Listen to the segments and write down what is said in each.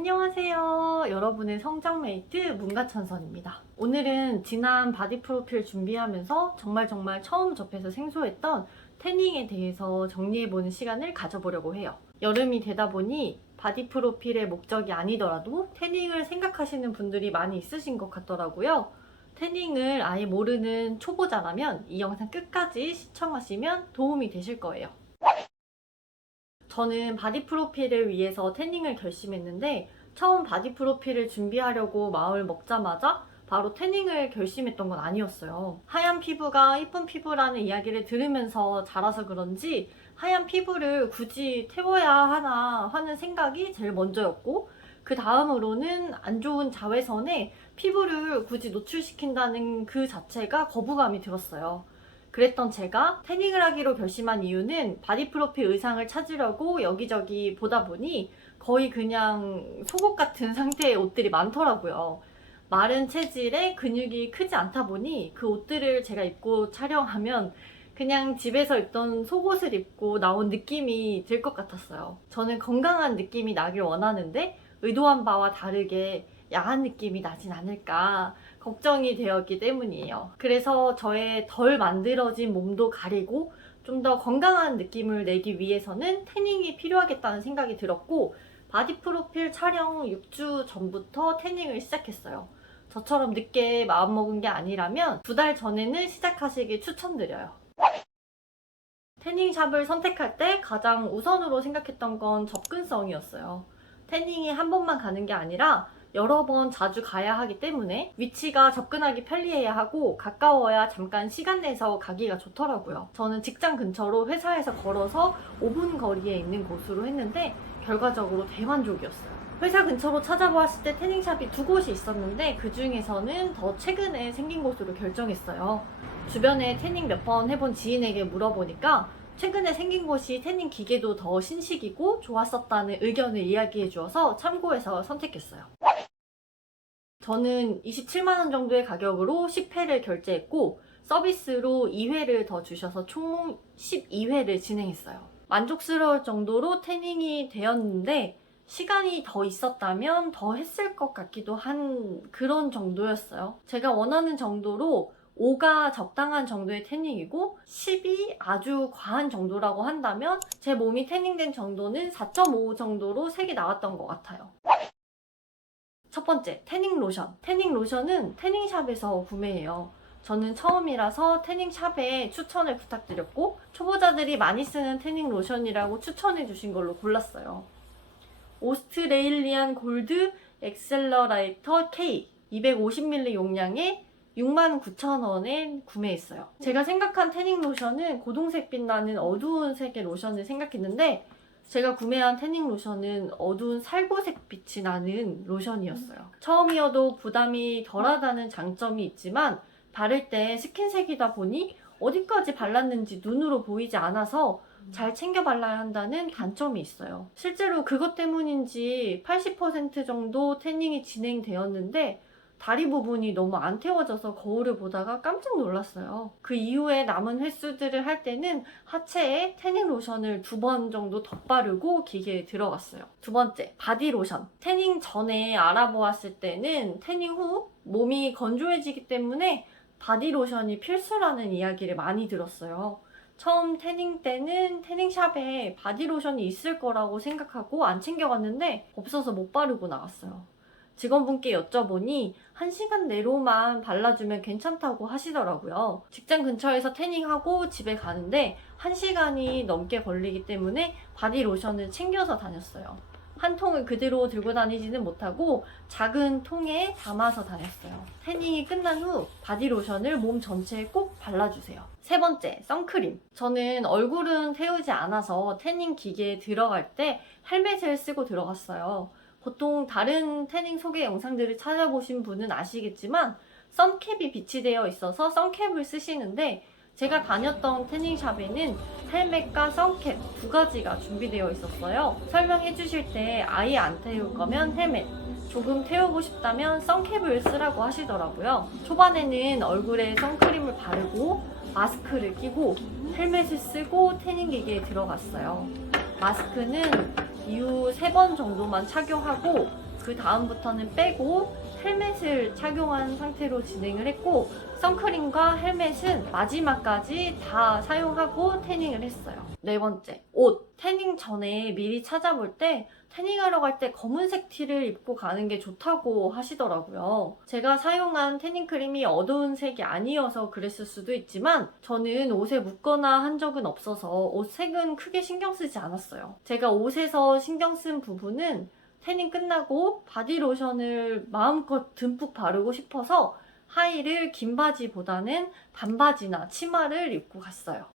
안녕하세요. 여러분의 성장 메이트 문가천선입니다. 오늘은 지난 바디 프로필 준비하면서 정말 처음 접해서 생소했던 태닝에 대해서 정리해보는 시간을 가져보려고 해요. 여름이 되다 보니 바디 프로필의 목적이 아니더라도 태닝을 생각하시는 분들이 많이 있으신 것 같더라고요. 태닝을 아예 모르는 초보자라면 이 영상 끝까지 시청하시면 도움이 되실 거예요. 저는 바디 프로필을 위해서 태닝을 결심했는데 처음 바디 프로필을 준비하려고 마음을 먹자마자 바로 태닝을 결심했던 건 아니었어요. 하얀 피부가 이쁜 피부라는 이야기를 들으면서 자라서 그런지 하얀 피부를 굳이 태워야 하나 하는 생각이 제일 먼저였고, 그 다음으로는 안 좋은 자외선에 피부를 굳이 노출시킨다는 그 자체가 거부감이 들었어요. 그랬던 제가 태닝을 하기로 결심한 이유는 바디 프로필 의상을 찾으려고 여기저기 보다 보니 거의 그냥 속옷 같은 상태의 옷들이 많더라고요. 마른 체질에 근육이 크지 않다 보니 그 옷들을 제가 입고 촬영하면 그냥 집에서 입던 속옷을 입고 나온 느낌이 들 것 같았어요. 저는 건강한 느낌이 나길 원하는데 의도한 바와 다르게 야한 느낌이 나진 않을까 걱정이 되었기 때문이에요. 그래서 저의 덜 만들어진 몸도 가리고 좀 더 건강한 느낌을 내기 위해서는 태닝이 필요하겠다는 생각이 들었고, 바디 프로필 촬영 6주 전부터 태닝을 시작했어요. 저처럼 늦게 마음먹은 게 아니라면 2달 전에는 시작하시길 추천드려요. 태닝샵을 선택할 때 가장 우선으로 생각했던 건 접근성이었어요. 태닝이 한 번만 가는 게 아니라 여러 번 자주 가야 하기 때문에 위치가 접근하기 편리해야 하고 가까워야 잠깐 시간 내서 가기가 좋더라고요. 저는 직장 근처로 회사에서 걸어서 5분 거리에 있는 곳으로 했는데 결과적으로 대만족이었어요. 회사 근처로 찾아보았을 때 태닝샵이 2곳이 있었는데 그 중에서는 더 최근에 생긴 곳으로 결정했어요. 주변에 태닝 몇 번 해본 지인에게 물어보니까 최근에 생긴 곳이 태닝 기계도 더 신식이고 좋았었다는 의견을 이야기해 주어서 참고해서 선택했어요. 저는 27만원 정도의 가격으로 10회를 결제했고 서비스로 2회를 더 주셔서 총 12회를 진행했어요. 만족스러울 정도로 태닝이 되었는데 시간이 더 있었다면 더 했을 것 같기도 한 그런 정도였어요. 제가 원하는 정도로 5가 적당한 정도의 태닝이고 10이 아주 과한 정도라고 한다면 제 몸이 태닝된 정도는 4.5 정도로 색이 나왔던 것 같아요. 첫 번째, 태닝 로션. 태닝 로션은 태닝샵에서 구매해요. 저는 처음이라서 태닝샵에 추천을 부탁드렸고 초보자들이 많이 쓰는 태닝 로션이라고 추천해 주신 걸로 골랐어요. 오스트레일리안 골드 엑셀러라이터 K 250ml 용량에 69,000원에 구매했어요. 제가 생각한 태닝 로션은 고동색빛 나는 어두운 색의 로션을 생각했는데 제가 구매한 태닝 로션은 어두운 살구색 빛이 나는 로션이었어요. 처음이어도 부담이 덜하다는 장점이 있지만 바를 때 스킨색이다 보니 어디까지 발랐는지 눈으로 보이지 않아서 잘 챙겨 발라야 한다는 단점이 있어요. 실제로 그것 때문인지 80% 정도 태닝이 진행되었는데 다리 부분이 너무 안 태워져서 거울을 보다가 깜짝 놀랐어요. 그 이후에 남은 횟수들을 할 때는 하체에 태닝 로션을 2번 정도 덧바르고 기계에 들어갔어요. 두 번째, 바디 로션. 태닝 전에 알아보았을 때는 태닝 후 몸이 건조해지기 때문에 바디 로션이 필수라는 이야기를 많이 들었어요. 처음 태닝 때는 태닝샵에 바디 로션이 있을 거라고 생각하고 안 챙겨갔는데 없어서 못 바르고 나왔어요. 직원분께 여쭤보니 1시간 내로만 발라주면 괜찮다고 하시더라고요. 직장 근처에서 태닝하고 집에 가는데 1시간이 넘게 걸리기 때문에 바디 로션을 챙겨서 다녔어요. 한 통을 그대로 들고 다니지는 못하고 작은 통에 담아서 다녔어요. 태닝이 끝난 후 바디 로션을 몸 전체에 꼭 발라주세요. 세 번째, 선크림. 저는 얼굴은 태우지 않아서 태닝 기계에 들어갈 때 헬멧을 쓰고 들어갔어요. 보통 다른 태닝 소개 영상들을 찾아보신 분은 아시겠지만 선캡이 비치되어 있어서 선캡을 쓰시는데 제가 다녔던 태닝샵에는 헬멧과 선캡 2가지가 준비되어 있었어요. 설명해 주실 때 아예 안 태울 거면 헬멧, 조금 태우고 싶다면 선캡을 쓰라고 하시더라고요. 초반에는 얼굴에 선크림을 바르고 마스크를 끼고 헬멧을 쓰고 태닝 기계에 들어갔어요. 마스크는 이후 3번 정도만 착용하고 그 다음부터는 빼고 헬멧을 착용한 상태로 진행을 했고, 선크림과 헬멧은 마지막까지 다 사용하고 태닝을 했어요. 네 번째, 옷. 태닝 전에 미리 찾아볼 때 태닝하러 갈 때 검은색 티를 입고 가는 게 좋다고 하시더라고요. 제가 사용한 태닝 크림이 어두운 색이 아니어서 그랬을 수도 있지만 저는 옷에 묻거나 한 적은 없어서 옷 색은 크게 신경 쓰지 않았어요. 제가 옷에서 신경 쓴 부분은 태닝 끝나고 바디로션을 마음껏 듬뿍 바르고 싶어서 하의를 긴 바지보다는 반바지나 치마를 입고 갔어요.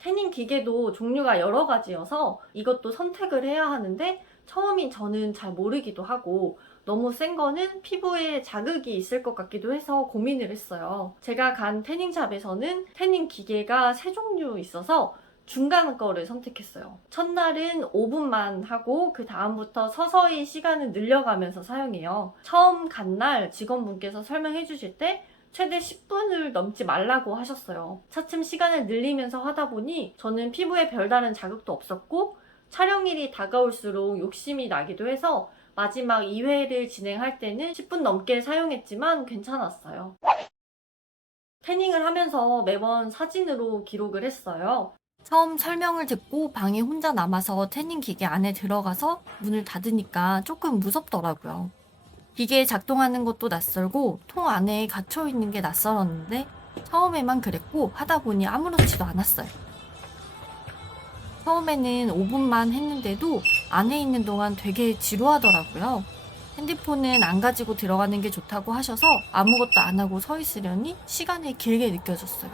태닝 기계도 종류가 여러 가지여서 이것도 선택을 해야 하는데 처음인 저는 잘 모르기도 하고 너무 센 거는 피부에 자극이 있을 것 같기도 해서 고민을 했어요. 제가 간 태닝샵에서는 태닝 기계가 세 종류 있어서 중간 거를 선택했어요. 첫날은 5분만 하고 그 다음부터 서서히 시간을 늘려가면서 사용해요. 처음 간 날 직원분께서 설명해 주실 때 최대 10분을 넘지 말라고 하셨어요. 차츰 시간을 늘리면서 하다 보니 저는 피부에 별다른 자극도 없었고 촬영일이 다가올수록 욕심이 나기도 해서 마지막 2회를 진행할 때는 10분 넘게 사용했지만 괜찮았어요. 태닝을 하면서 매번 사진으로 기록을 했어요. 처음 설명을 듣고 방에 혼자 남아서 태닝 기계 안에 들어가서 문을 닫으니까 조금 무섭더라고요. 기계에 작동하는 것도 낯설고 통 안에 갇혀 있는 게 낯설었는데 처음에만 그랬고 하다 보니 아무렇지도 않았어요. 처음에는 5분만 했는데도 안에 있는 동안 되게 지루하더라고요. 핸드폰은 안 가지고 들어가는 게 좋다고 하셔서 아무것도 안 하고 서 있으려니 시간이 길게 느껴졌어요.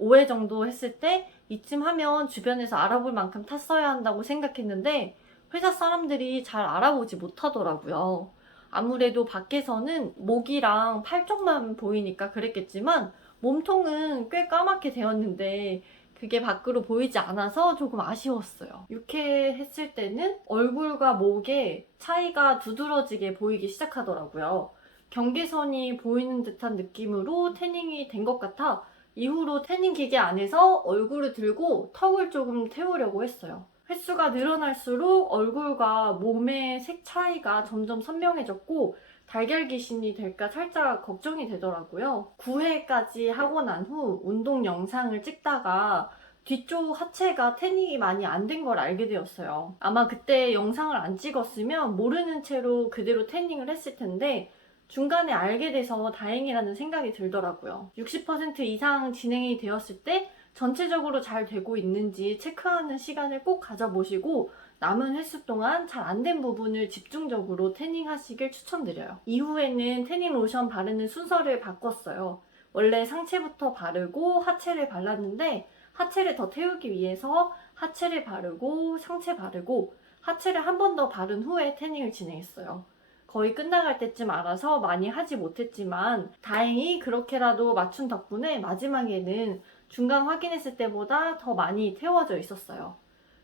5회 정도 했을 때 이쯤 하면 주변에서 알아볼 만큼 탔어야 한다고 생각했는데 회사 사람들이 잘 알아보지 못하더라고요. 아무래도 밖에서는 목이랑 팔 쪽만 보이니까 그랬겠지만 몸통은 꽤 까맣게 되었는데 그게 밖으로 보이지 않아서 조금 아쉬웠어요. 이렇게 했을 때는 얼굴과 목에 차이가 두드러지게 보이기 시작하더라고요. 경계선이 보이는 듯한 느낌으로 태닝이 된 것 같아 이후로 태닝 기계 안에서 얼굴을 들고 턱을 조금 태우려고 했어요. 횟수가 늘어날수록 얼굴과 몸의 색 차이가 점점 선명해졌고 달걀 귀신이 될까 살짝 걱정이 되더라고요. 9회까지 하고 난 후 운동 영상을 찍다가 뒤쪽 하체가 태닝이 많이 안 된 걸 알게 되었어요. 아마 그때 영상을 안 찍었으면 모르는 채로 그대로 태닝을 했을 텐데 중간에 알게 돼서 다행이라는 생각이 들더라고요. 60% 이상 진행이 되었을 때 전체적으로 잘 되고 있는지 체크하는 시간을 꼭 가져보시고 남은 횟수 동안 잘 안 된 부분을 집중적으로 태닝 하시길 추천드려요. 이후에는 태닝 로션 바르는 순서를 바꿨어요. 원래 상체부터 바르고 하체를 발랐는데 하체를 더 태우기 위해서 하체를 바르고 상체 바르고 하체를 한 번 더 바른 후에 태닝을 진행했어요. 거의 끝나갈 때쯤 알아서 많이 하지 못했지만 다행히 그렇게라도 맞춘 덕분에 마지막에는 중간 확인했을 때보다 더 많이 태워져 있었어요.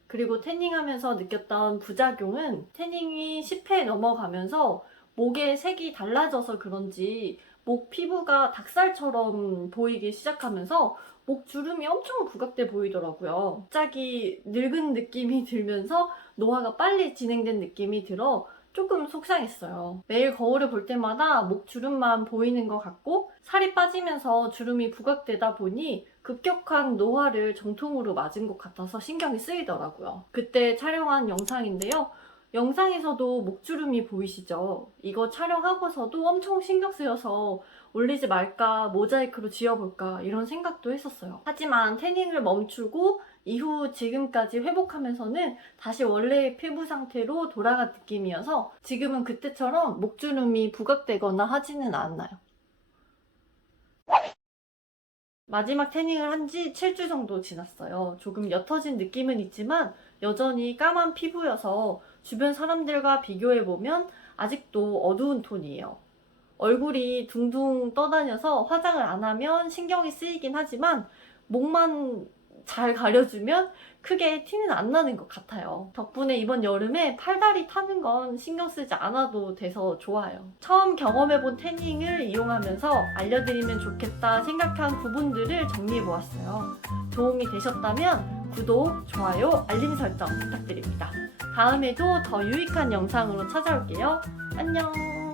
그리고 태닝하면서 느꼈던 부작용은 태닝이 10회 넘어가면서 목의 색이 달라져서 그런지 목 피부가 닭살처럼 보이기 시작하면서 목 주름이 엄청 부각돼 보이더라고요. 갑자기 늙은 느낌이 들면서 노화가 빨리 진행된 느낌이 들어 조금 속상했어요. 매일 거울을 볼 때마다 목 주름만 보이는 것 같고 살이 빠지면서 주름이 부각되다 보니 급격한 노화를 정통으로 맞은 것 같아서 신경이 쓰이더라고요. 그때 촬영한 영상인데요. 영상에서도 목주름이 보이시죠? 이거 촬영하고서도 엄청 신경 쓰여서 올리지 말까, 모자이크로 지워볼까 이런 생각도 했었어요. 하지만 태닝을 멈추고 이후 지금까지 회복하면서는 다시 원래의 피부 상태로 돌아간 느낌이어서 지금은 그때처럼 목주름이 부각되거나 하지는 않아요. 마지막 태닝을 한 지 7주 정도 지났어요. 조금 옅어진 느낌은 있지만 여전히 까만 피부여서 주변 사람들과 비교해보면 아직도 어두운 톤이에요. 얼굴이 둥둥 떠다녀서 화장을 안 하면 신경이 쓰이긴 하지만 목만 잘 가려주면 크게 티는 안 나는 것 같아요. 덕분에 이번 여름에 팔다리 타는 건 신경 쓰지 않아도 돼서 좋아요. 처음 경험해본 태닝을 이용하면서 알려드리면 좋겠다 생각한 부분들을 정리해보았어요. 도움이 되셨다면 구독, 좋아요, 알림 설정 부탁드립니다. 다음에도 더 유익한 영상으로 찾아올게요. 안녕!